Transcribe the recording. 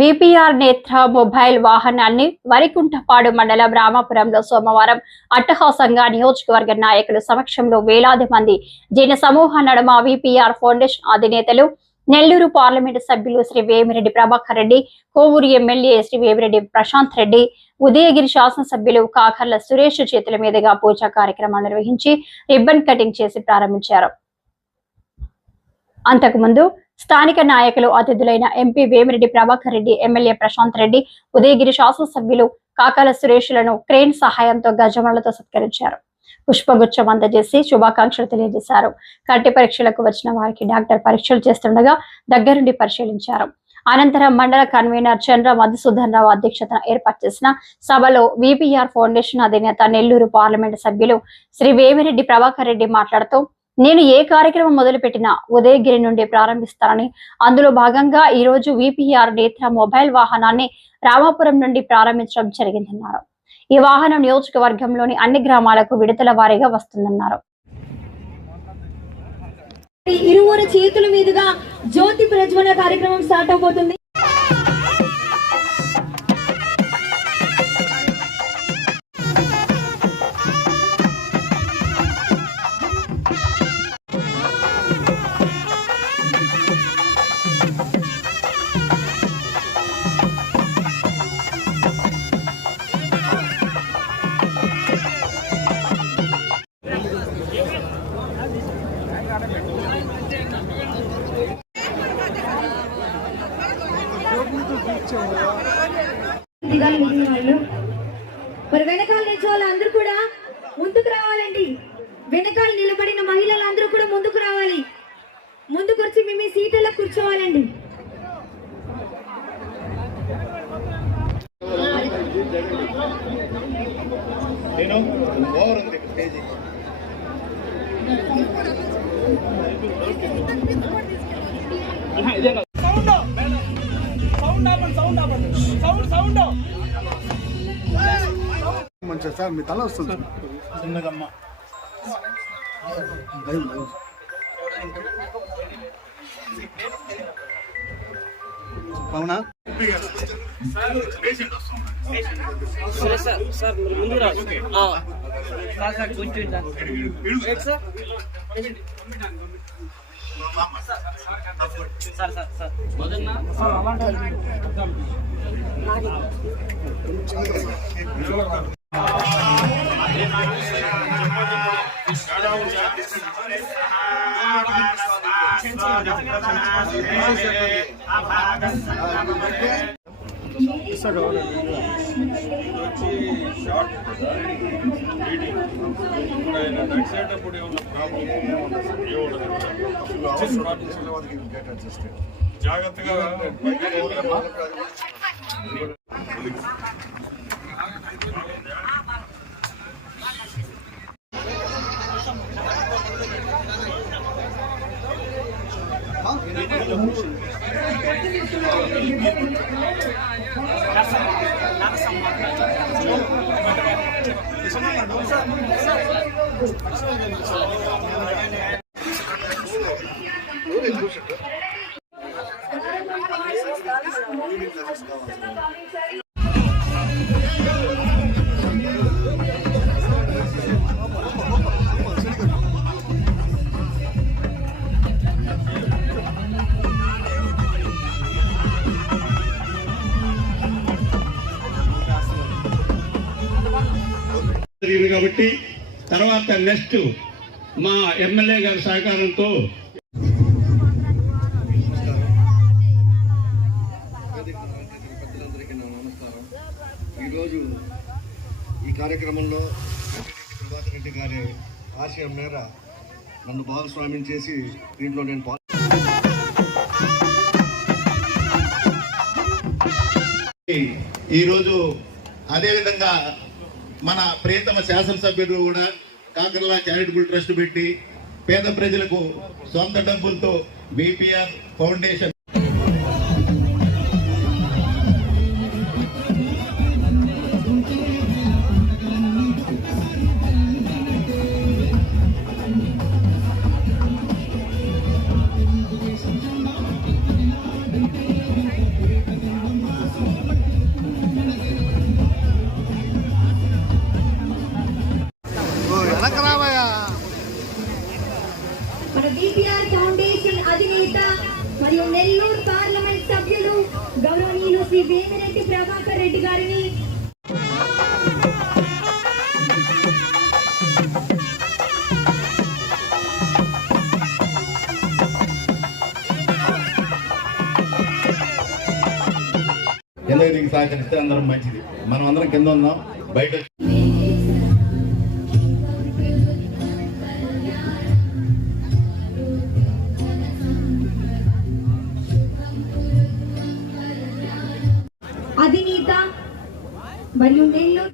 VPR నేత్ర mobile వాహనాన్ని వరికుంటపాడు మండలం రామాపురంలో సోమవారం అట్టహాసంగా నియోజకవర్గ నాయకుల సమక్షంలో వేలాది మంది జన సమూహ నడుమ విపిఆర్ ఫౌండేషన్ అధినేతలు నెల్లూరు పార్లమెంటు సభ్యులు శ్రీ వేమిరెడ్డి ప్రభాకర్ రెడ్డి, కోవూరు ఎమ్మెల్యే శ్రీ వేమిరెడ్డి ప్రశాంత్ రెడ్డి, ఉదయగిరి శాసనసభ్యులు కాకర్ల సురేష్ చేతుల మీదుగా పూజా కార్యక్రమాలు నిర్వహించి రిబ్బన్ కటింగ్ చేసి ప్రారంభించారు. అంతకుముందు స్థానిక నాయకులు అతిథులైన ఎంపీ వేమిరెడ్డి ప్రభాకర్ రెడ్డి, ఎమ్మెల్యే ప్రశాంత్ రెడ్డి, ఉదయగిరి శాసనసభ్యులు కాకర్ల సురేష్లను క్రేన్ సహాయంతో గజమాలతో సత్కరించారు. పుష్పగుచ్చం అందజేసి శుభాకాంక్షలు తెలియజేశారు. కంటి పరీక్షలకు వచ్చిన వారికి డాక్టర్ పరీక్షలు చేస్తుండగా దగ్గరుండి పరిశీలించారు. అనంతరం మండల కన్వీనర్ చంద్ర మధుసూదన్ రావు అధ్యక్షతన ఏర్పాటు చేసిన సభలో విపిఆర్ ఫౌండేషన్ అధినేత నెల్లూరు పార్లమెంటు సభ్యులు శ్రీ వేమిరెడ్డి ప్రభాకర్ రెడ్డి మాట్లాడుతూ, నేను ఏ కార్యక్రమం మొదలుపెట్టినా ఉదయగిరి నుండి ప్రారంభిస్తానని, అందులో భాగంగా ఈ రోజు విపిఆర్ నేత్ర మొబైల్ వాహనాన్ని రామాపురం నుండి ప్రారంభించడం జరిగిందన్నారు. ఈ వాహనం నియోజకవర్గంలోని అన్ని గ్రామాలకు విడతల వారీగా వస్తుందన్నారు. ఇరువురు చేతుల మీదుగా జ్యోతి ప్రజ్వలన కార్యక్రమం స్టార్ట్ అవబోతుంది. మరి వెనకాల నిలిచే వాళ్ళందరూ కూడా ముందుకు రావాలండి. వెనకాల నిలబడిన మహిళలందరూ కూడా ముందుకు రావాలి. ముందుకు వచ్చి మీ సీట్లలో కూర్చోవాలండి. మంచిగా సార్ మీ తల వస్తుంది చిన్నగమ్మ అవునా సార్ ముందు జాగ్రత్తగా కాబట్టి తర్వాత నెక్స్ట్ మా ఎమ్మెల్యే గారి సహకారంతో ఈరోజు ఈ కార్యక్రమంలో ప్రభాకర్ రెడ్డి గారి ఆశయం మేర నన్ను భాగస్వామ్యం చేసి దీంట్లో నేను ఈరోజు అదేవిధంగా మన ప్రియతమ శాసనసభ్యులు కూడా కాకర్ల చారిటబుల్ ట్రస్ట్ పెట్టి పేద ప్రజలకు సొంత డబ్బులతో విపిఆర్ ఫౌండేషన్ ఎన్టీఆర్ ఫౌండేషన్ అధినేత మరియు నెల్లూరు పార్లమెంట్ సభ్యులు గౌరవనీయులు శ్రీ వేమిరెడ్డి ప్రభాకర్ రెడ్డి గారిని కింద సహకరిస్తే అందరం మంచిది. మనం అందరం కింద ఉన్నాం, బయట